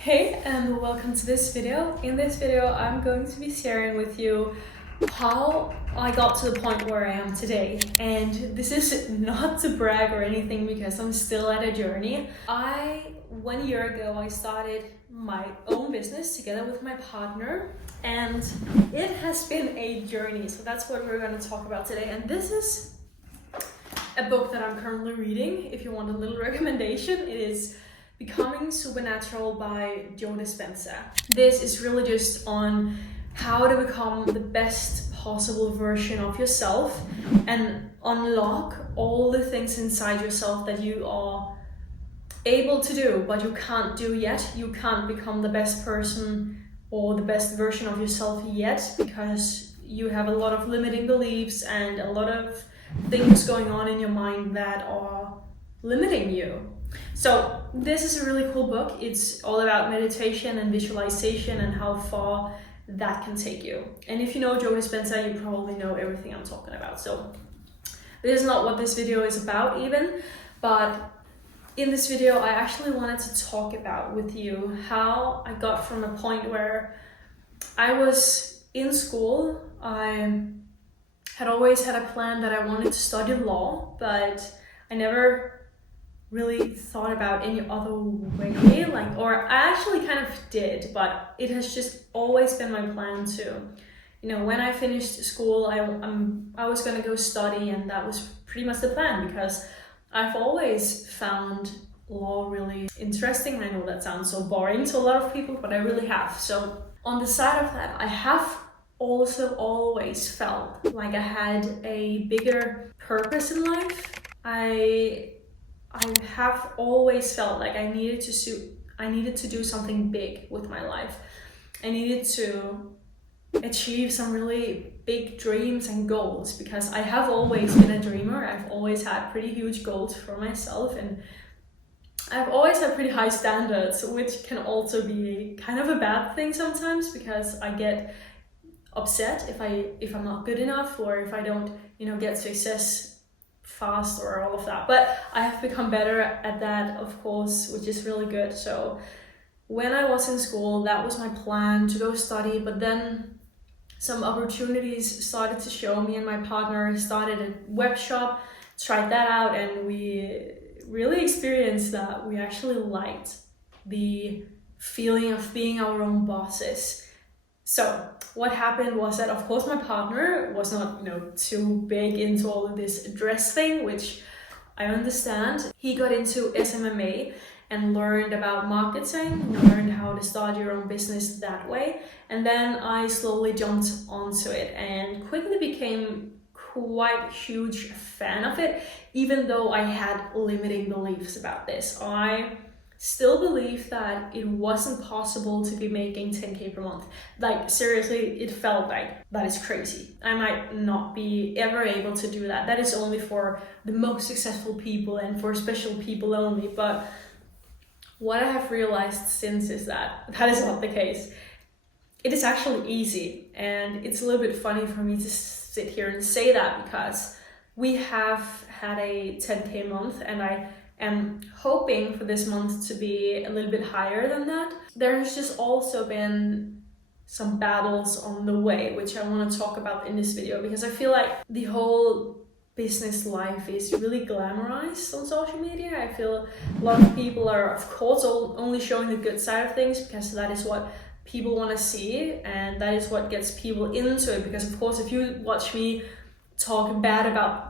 Hey and welcome to this video. In this video I'm going to be sharing with you how I got to the point where I am today. And this is not to brag or anything because I'm still at a journey. 1 year ago I started my own business together with my partner, and it has been a journey. So that's what we're going to talk about today. And this is a book that I'm currently reading. If you want a little recommendation, it is Becoming Supernatural by Joe Dispenza. This is really just on how to become the best possible version of yourself and unlock all the things inside yourself that you are able to do but you can't do yet. You can't become the best person or the best version of yourself yet because you have a lot of limiting beliefs and a lot of things going on in your mind that are limiting you. So this is a really cool book. It's all about meditation and visualization and how far that can take you. And if you know Joe Dispenza, you probably know everything I'm talking about. So this is not what this video is about even, but in this video I actually wanted to talk about with you how I got from a point where I was in school. I had always had a plan that I wanted to study law, but I never really thought about any other way, or I actually kind of did, but it has just always been my plan to, when I finished school, I was gonna go study, and that was pretty much the plan because I've always found law really interesting. I know that sounds so boring to a lot of people, but I really have. So on the side of that, I have also always felt like I had a bigger purpose in life. I have always felt like I needed to do something big with my life. I needed to achieve some really big dreams and goals because I have always been a dreamer. I've always had pretty huge goals for myself, and I've always had pretty high standards, which can also be kind of a bad thing sometimes because I get upset if I'm not good enough or if I don't, get success fast or all of that. But I have become better at that, of course, which is really good. So when I was in school, that was my plan, to go study, but then some opportunities started to show me, and my partner started a web shop, tried that out, and we really experienced that we actually liked the feeling of being our own bosses. So what happened was that, of course, my partner was not, too big into all of this dress thing, which I understand. He got into SMMA and learned about marketing, learned how to start your own business that way. And then I slowly jumped onto it and quickly became quite a huge fan of it, even though I had limiting beliefs about this. I still believe that it wasn't possible to be making 10K per month. Like, seriously, it felt like that is crazy. I might not be ever able to do that. That is only for the most successful people and for special people only. But what I have realized since is that is not the case. It is actually easy, and it's a little bit funny for me to sit here and say that because we have had a 10K month, and I am hoping for this month to be a little bit higher than that. There's just also been some battles on the way, which I want to talk about in this video because I feel like the whole business life is really glamorized on social media. I feel a lot of people are, of course, only showing the good side of things because that is what people want to see, and that is what gets people into it. Because, of course, if you watch me talk bad about,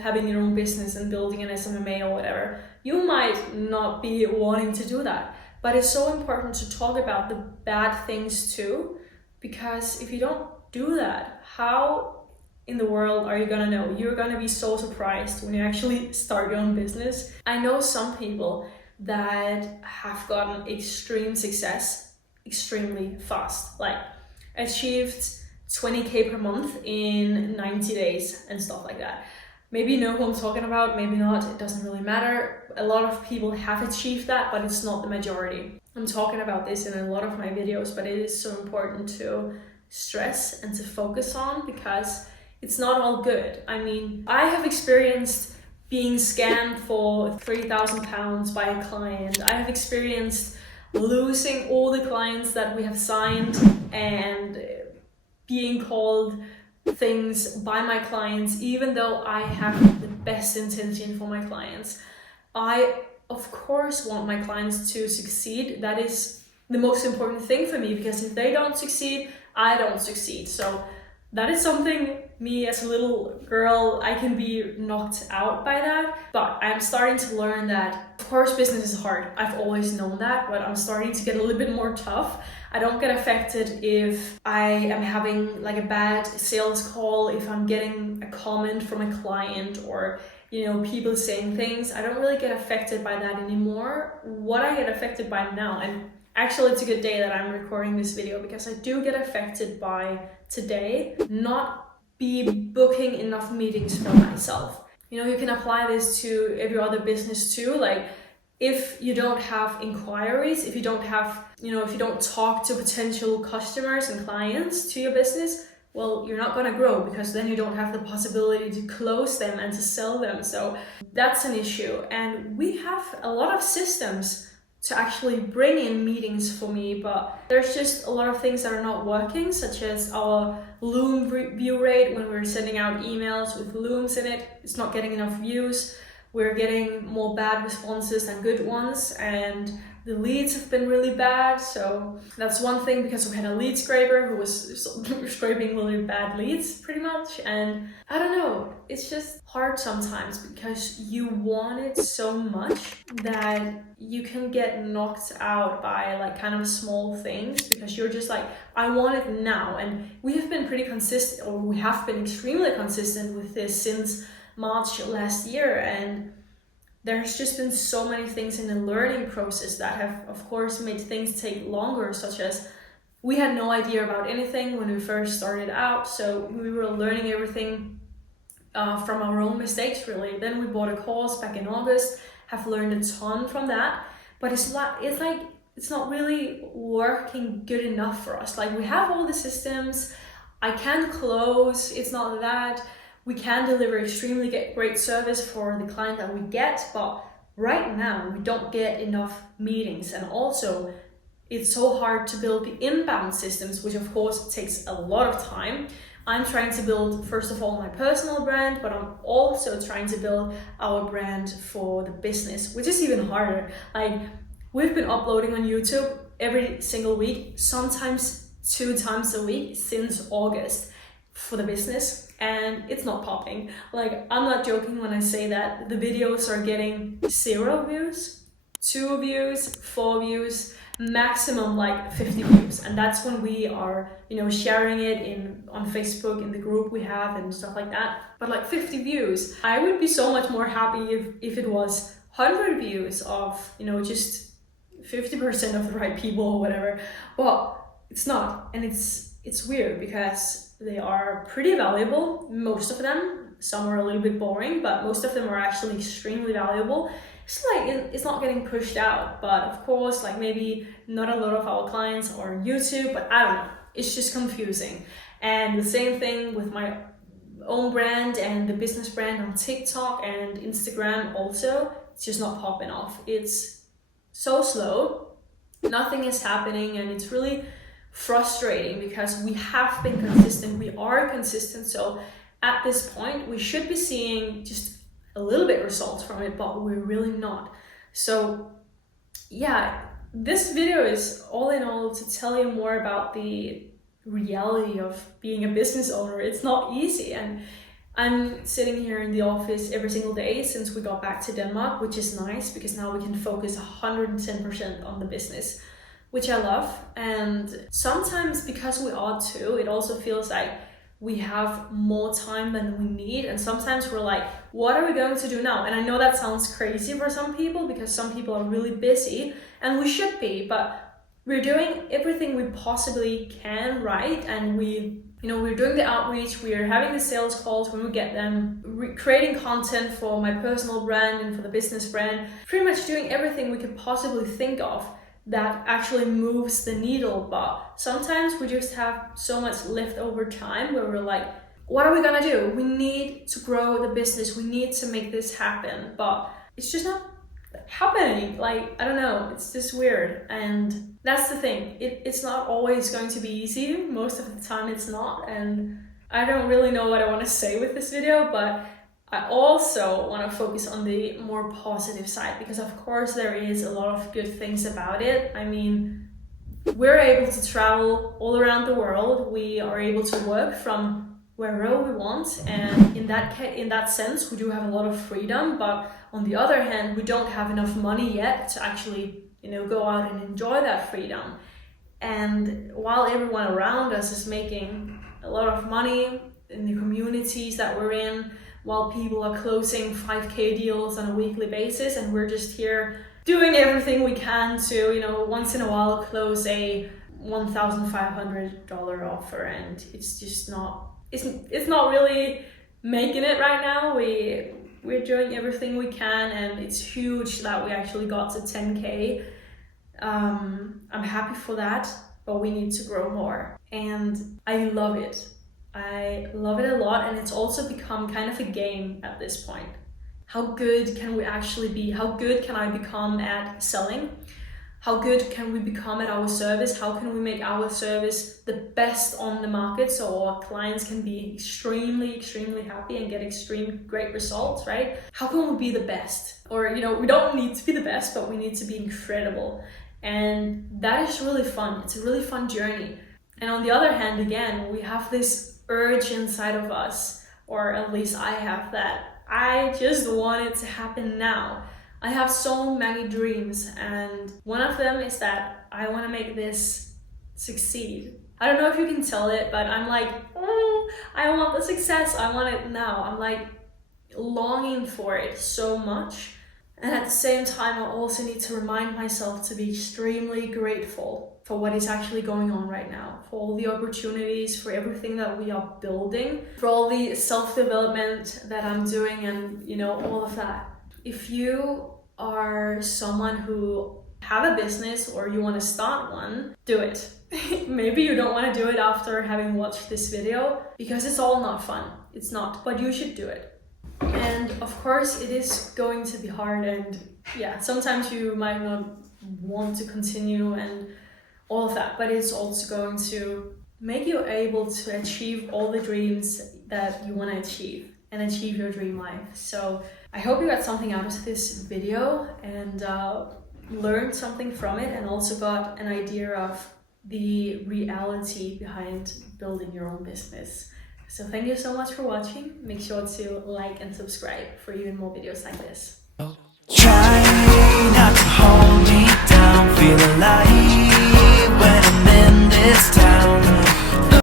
having your own business and building an SMMA or whatever, you might not be wanting to do that. But it's so important to talk about the bad things too, because if you don't do that, how in the world are you gonna know? You're gonna be so surprised when you actually start your own business. I know some people that have gotten extreme success extremely fast, like achieved 20K per month in 90 days and stuff like that. Maybe you know who I'm talking about, maybe not, it doesn't really matter. A lot of people have achieved that, but it's not the majority. I'm talking about this in a lot of my videos, but it is so important to stress and to focus on because it's not all good. I mean, I have experienced being scammed for £3,000 by a client. I have experienced losing all the clients that we have signed and being called things by my clients, even though I have the best intention for my clients. I, of course, want my clients to succeed. That is the most important thing for me, because if they don't succeed, I don't succeed. So that is something, me as a little girl, I can be knocked out by that. But I'm starting to learn that, of course, business is hard. I've always known that, but I'm starting to get a little bit more tough. I don't get affected if I am having like a bad sales call, if I'm getting a comment from a client, or people saying things. I don't really get affected by that anymore. What I get affected by now, and actually it's a good day that I'm recording this video, because I do get affected by today not be booking enough meetings for myself. You can apply this to every other business too. Like, if you don't have inquiries, if you don't have, if you don't talk to potential customers and clients to your business, well, you're not going to grow, because then you don't have the possibility to close them and to sell them. So that's an issue. And we have a lot of systems to actually bring in meetings for me, but there's just a lot of things that are not working, such as our Loom view rate. When we're sending out emails with Looms in it, it's not getting enough views. We're getting more bad responses than good ones, and the leads have been really bad. So that's one thing, because we had a lead scraper who was scraping really bad leads pretty much. And I don't know, it's just hard sometimes, because you want it so much that you can get knocked out by like kind of small things, because you're just like, I want it now. And we have been pretty consistent, or we have been extremely consistent with this since March last year, and there's just been so many things in the learning process that have, of course, made things take longer, such as we had no idea about anything when we first started out, so we were learning everything from our own mistakes, really. Then we bought a course back in August, have learned a ton from that, but it's not really working good enough for us. Like, we have all the systems, I can close, it's not that. We can deliver extremely great service for the client that we get, but right now we don't get enough meetings. And also, it's so hard to build the inbound systems, which of course takes a lot of time. I'm trying to build, first of all, my personal brand, but I'm also trying to build our brand for the business, which is even harder. Like, we've been uploading on YouTube every single week, sometimes 2 times a week since August for the business, and it's not popping. Like, I'm not joking when I say that the videos are getting 0 views, 2 views, 4 views, maximum like 50 views. And that's when we are, sharing it on Facebook, in the group we have and stuff like that. But like 50 views, I would be so much more happy if it was 100 views of, just 50% of the right people or whatever. But it's not, and it's weird, because they are pretty valuable, most of them. Some are a little bit boring, but most of them are actually extremely valuable. It's like, it's not getting pushed out, but of course, like, maybe not a lot of our clients are on YouTube, but I don't know, it's just confusing. And the same thing with my own brand and the business brand on TikTok and Instagram also, it's just not popping off. It's so slow, nothing is happening, and it's really frustrating, because we have been consistent, we are consistent, so at this point we should be seeing just a little bit results from it, but we're really not. So yeah, this video is all in all to tell you more about the reality of being a business owner. It's not easy, and I'm sitting here in the office every single day since we got back to Denmark, which is nice, because now we can focus 110% on the business, which I love. And sometimes, because we are 2, it also feels like we have more time than we need. And sometimes we're like, what are we going to do now? And I know that sounds crazy for some people, because some people are really busy, and we should be, but we're doing everything we possibly can, right? And we're doing the outreach, we're having the sales calls when we get them, creating content for my personal brand and for the business brand, pretty much doing everything we could possibly think of that actually moves the needle. But sometimes we just have so much leftover time where we're like, what are we gonna do? We need to grow the business, we need to make this happen, but it's just not happening. Like, I don't know, it's just weird. And that's the thing. It's not always going to be easy. Most of the time it's not. And I don't really know what I want to say with this video, but I also want to focus on the more positive side, because of course there is a lot of good things about it. I mean, we're able to travel all around the world. We are able to work from wherever we want, and in that sense we do have a lot of freedom. But on the other hand, we don't have enough money yet to actually, go out and enjoy that freedom. And while everyone around us is making a lot of money in the communities that we're in, while people are closing 5K deals on a weekly basis, and we're just here doing everything we can to, once in a while close a $1,500 offer, and it's just not, it's not really making it right now. We're doing everything we can, and it's huge that we actually got to 10K. I'm happy for that, but we need to grow more, and I love it. I love it a lot, and it's also become kind of a game at this point. How good can we actually be? How good can I become at selling? How good can we become at our service? How can we make our service the best on the market so our clients can be extremely, extremely happy and get extreme great results, right? How can we be the best? Or, we don't need to be the best, but we need to be incredible. And that is really fun. It's a really fun journey. And on the other hand, again, we have this urge inside of us, or at least I have that. I just want it to happen now. I have so many dreams, and one of them is that I want to make this succeed. I don't know if you can tell it, but I'm like, I want the success. I want it now. I'm like longing for it so much. And at the same time, I also need to remind myself to be extremely grateful for what is actually going on right now, for all the opportunities, for everything that we are building, for all the self-development that I'm doing, and all of that. If you are someone who have a business or you want to start one, do it. Maybe you don't want to do it after having watched this video, because it's all not fun. It's not, but you should do it. And of course it is going to be hard, and sometimes you might not want to continue and all of that, but it's also going to make you able to achieve all the dreams that you want to achieve and achieve your dream life. So I hope you got something out of this video and learned something from it, and also got an idea of the reality behind building your own business. So thank you so much for watching. Make sure to like and subscribe for even more videos like this. Try not to hold me down, feel alive.